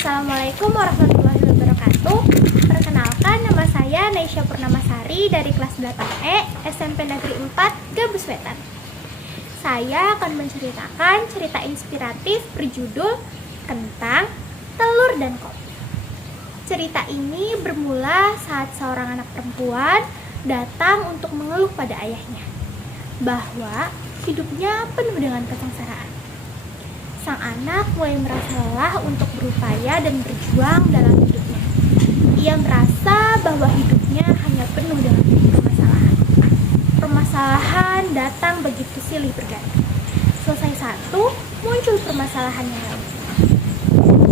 Assalamualaikum warahmatullahi wabarakatuh. Perkenalkan, nama saya Naisha Purnamasari dari kelas 8E SMP Negeri 4 Gabus Wetan. Saya akan menceritakan cerita inspiratif berjudul Kentang, Telur, dan Kopi. Cerita ini bermula saat seorang anak perempuan datang untuk mengeluh pada ayahnya bahwa hidupnya penuh dengan kesengsaraan. Sang anak mulai merasa lelah untuk berupaya dan berjuang dalam hidupnya. Ia merasa bahwa hidupnya hanya penuh dengan permasalahan. Permasalahan datang begitu silih berganti. Selesai satu, muncul permasalahan yang lain.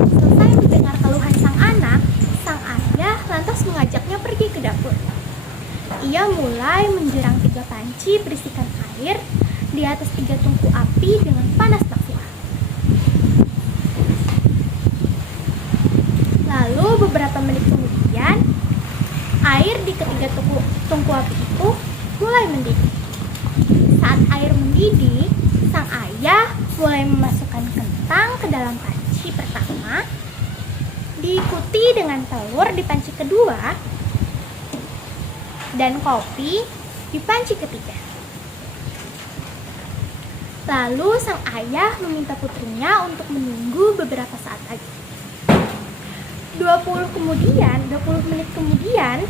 Selesai mendengar keluhan sang anak, sang ayah lantas mengajaknya pergi ke dapur. Ia mulai menjerang 3 panci berisikan air di atas 3 tungku api dengan panas tak kuat. Lalu beberapa menit kemudian, air di ketiga tungku api itu mulai mendidih. Saat air mendidih, sang ayah mulai memasukkan kentang ke dalam panci pertama, diikuti dengan telur di panci kedua, dan kopi di panci ketiga. Lalu sang ayah meminta putrinya untuk menunggu beberapa saat lagi. 20 menit kemudian,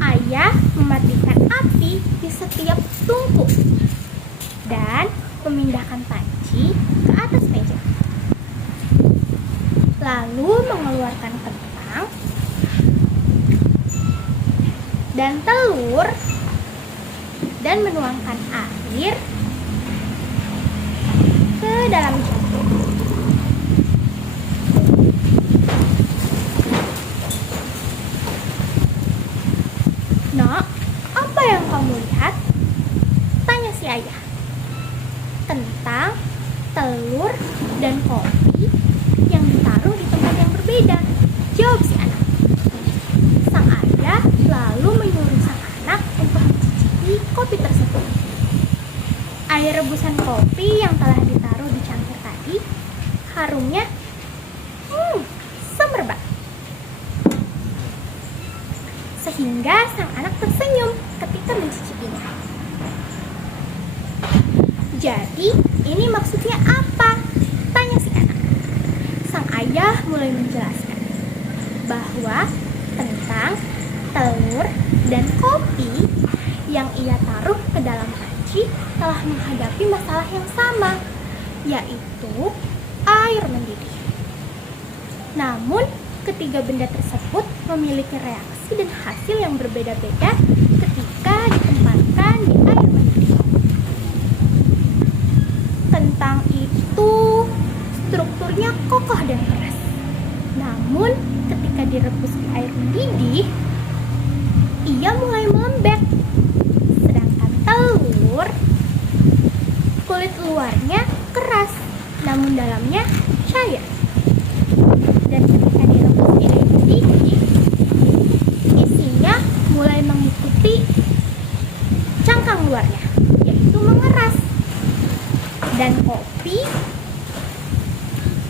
ayah mematikan api di setiap tungku dan memindahkan panci ke atas meja. Lalu mengeluarkan kentang dan telur dan menuangkan air ke dalam cangkir. "Nak, apa yang kamu lihat?" tanya si ayah. "Kentang, telur, dan kopi yang ditaruh di tempat yang berbeda," jawab si anak. Sang ayah lalu menyuruh sang anak untuk mencicipi kopi tersebut. Air rebusan kopi yang telah ditaruh di cangkir tadi, harumnya semerbak. Sehingga sang anak tersenyum ketika mencicipinya. "Jadi, ini maksudnya apa?" tanya si anak. Sang ayah mulai menjelaskan bahwa kentang, telur, dan kopi yang ia taruh ke dalam panci telah menghadapi masalah yang sama, yaitu air mendidih. Namun, ketiga benda tersebut memiliki reaksi dan hasil yang berbeda-beda ketika ditempatkan di air mendidih. Kentang itu strukturnya kokoh dan keras. Namun, ketika direbus di air mendidih, ia mulai melembek. Sedangkan telur, kulit luarnya keras, namun dalamnya cair. Dan ketika direbus di air mendidih, isinya mulai mengikuti cangkang luarnya, yaitu mengeras. Dan kopi,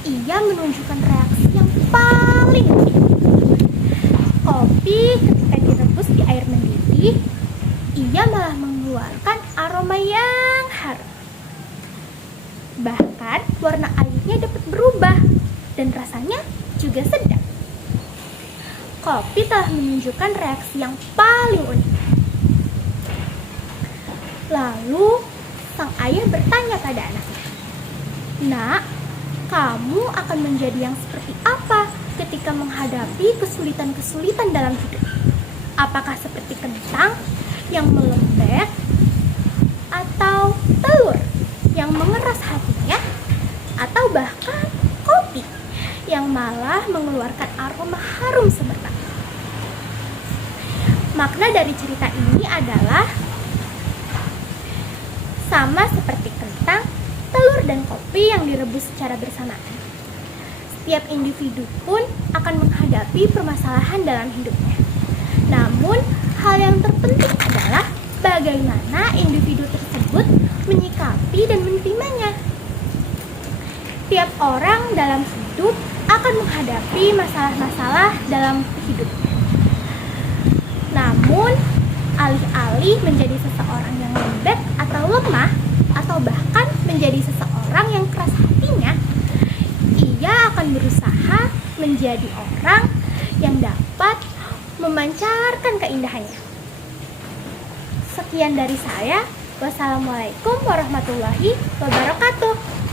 ia menunjukkan reaksi yang paling unik. Kopi ketika direbus di air mendidih, ia malah mengeluarkan aroma yang harum. Bahkan warna airnya dapat berubah dan rasanya juga sedap. Kopi telah menunjukkan reaksi yang paling unik. Lalu sang ayah bertanya pada anaknya, "Nak, kamu akan menjadi yang seperti apa ketika menghadapi kesulitan-kesulitan dalam hidup? Apakah seperti kentang yang melembek, atau telur yang mengeras hatinya, atau bahkan kopi yang malah mengeluarkan aroma harum semerbak?" Makna dari cerita ini adalah sama seperti kentang, telur, dan kopi yang direbus secara bersamaan. Setiap individu pun akan menghadapi permasalahan dalam hidupnya. Namun, hal yang terpenting adalah bagaimana individu tersebut menyikapi dan menerimanya. Tiap orang dalam hidup akan menghadapi masalah-masalah dalam hidupnya. Namun, alih-alih menjadi seseorang yang lembek atau lemah, atau bahkan menjadi seseorang yang keras hatinya, ia akan berusaha menjadi orang yang dapat memancarkan keindahannya. Sekian dari saya. Wassalamualaikum warahmatullahi wabarakatuh.